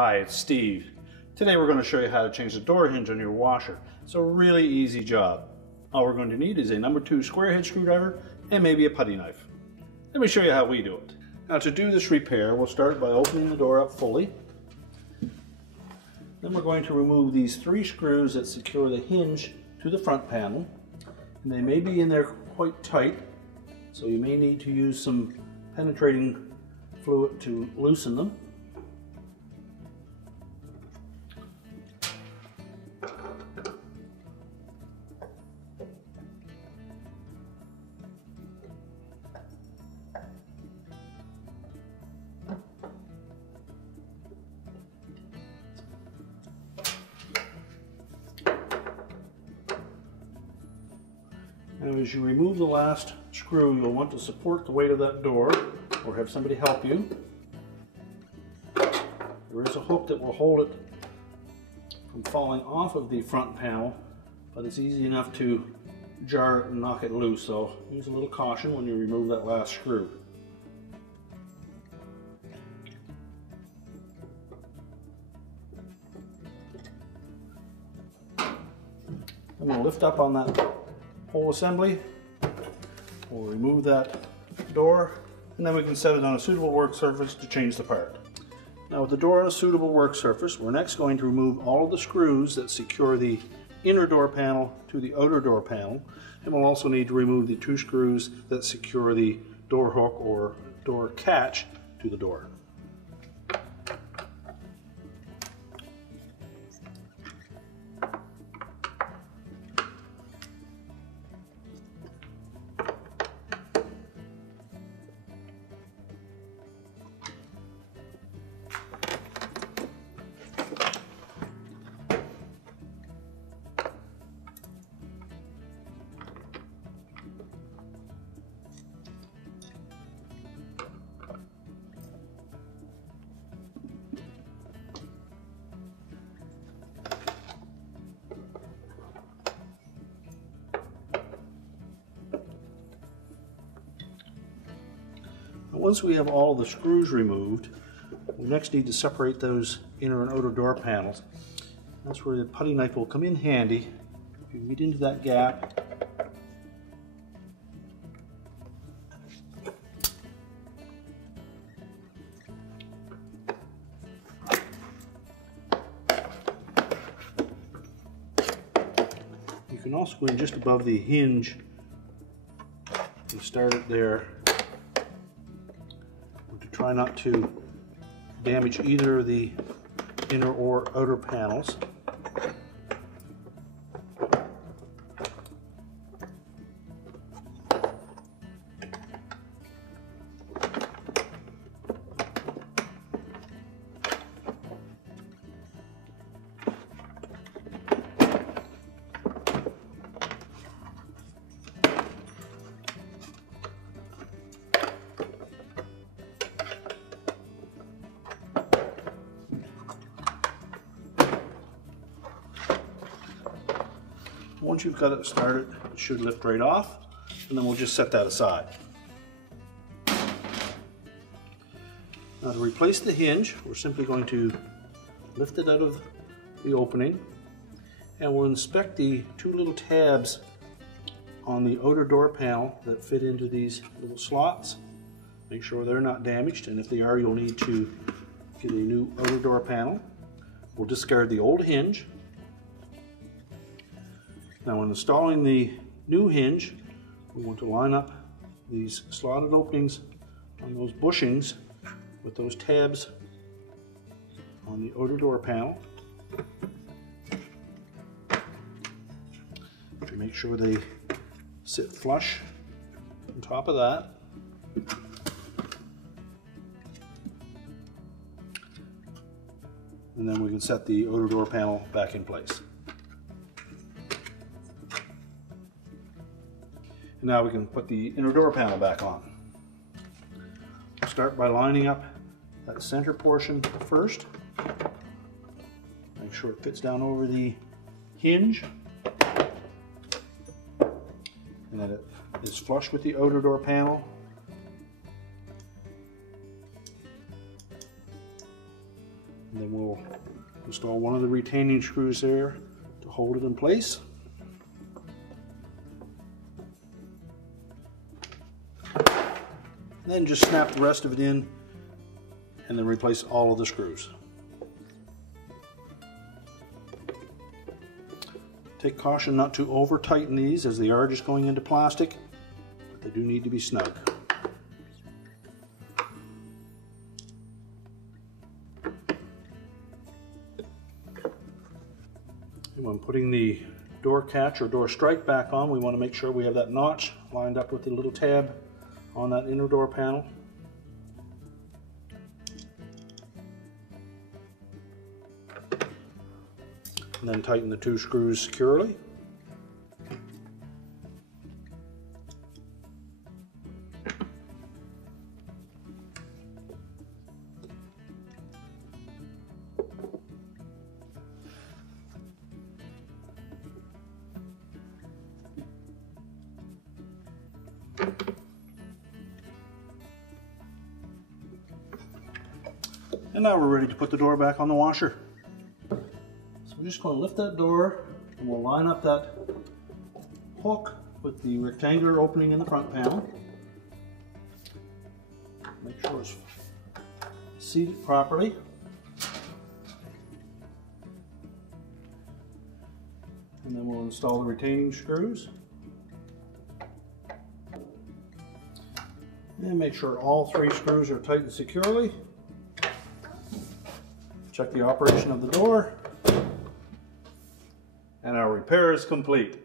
Hi, it's Steve. Today we're going to show you how to change the door hinge on your washer. It's a really easy job. All we're going to need is a number 2 square head screwdriver and maybe a putty knife. Let me show you how we do it. Now to do this repair, we'll start by opening the door up fully. Then we're going to remove these 3 screws that secure the hinge to the front panel. And they may be in there quite tight, so you may need to use some penetrating fluid to loosen them. Now as you remove the last screw, you'll want to support the weight of that door or have somebody help you. There is a hook that will hold it from falling off of the front panel, but it's easy enough to jar it and knock it loose, so use a little caution when you remove that last screw. I'm going to lift up on that whole assembly. We'll remove that door, and then we can set it on a suitable work surface to change the part. Now with the door on a suitable work surface, we're next going to remove all of the screws that secure the inner door panel to the outer door panel, and we'll also need to remove the 2 screws that secure the door hook or door catch to the door. Once we have all the screws removed, we next need to separate those inner and outer door panels. That's where the putty knife will come in handy. If you get into that gap, you can also go in just above the hinge and start it there. Try not to damage either the inner or outer panels. Once you've got it started, it should lift right off, and then we'll just set that aside. Now to replace the hinge, we're simply going to lift it out of the opening, and we'll inspect the 2 little tabs on the outer door panel that fit into these little slots. Make sure they're not damaged, and if they are, you'll need to get a new outer door panel. We'll discard the old hinge. Now when installing the new hinge, we want to line up these slotted openings on those bushings with those tabs on the outer door panel. To make sure they sit flush on top of that. And then we can set the outer door panel back in place. Now we can put the inner door panel back on. We'll start by lining up that center portion first. Make sure it fits down over the hinge. And that it is flush with the outer door panel. And then we'll install one of the retaining screws there to hold it in place. And then just snap the rest of it in and then replace all of the screws. Take caution not to over tighten these as they are just going into plastic. They do need to be snug. And when putting the door catch or door strike back on, we want to make sure we have that notch lined up with the little tab on that inner door panel. And then tighten the two screws securely. And now we're ready to put the door back on the washer. So we're just going to lift that door and we'll line up that hook with the rectangular opening in the front panel. Make sure it's seated properly. And then we'll install the retaining screws. And make sure all three screws are tightened securely. Check the operation of the door, and our repair is complete.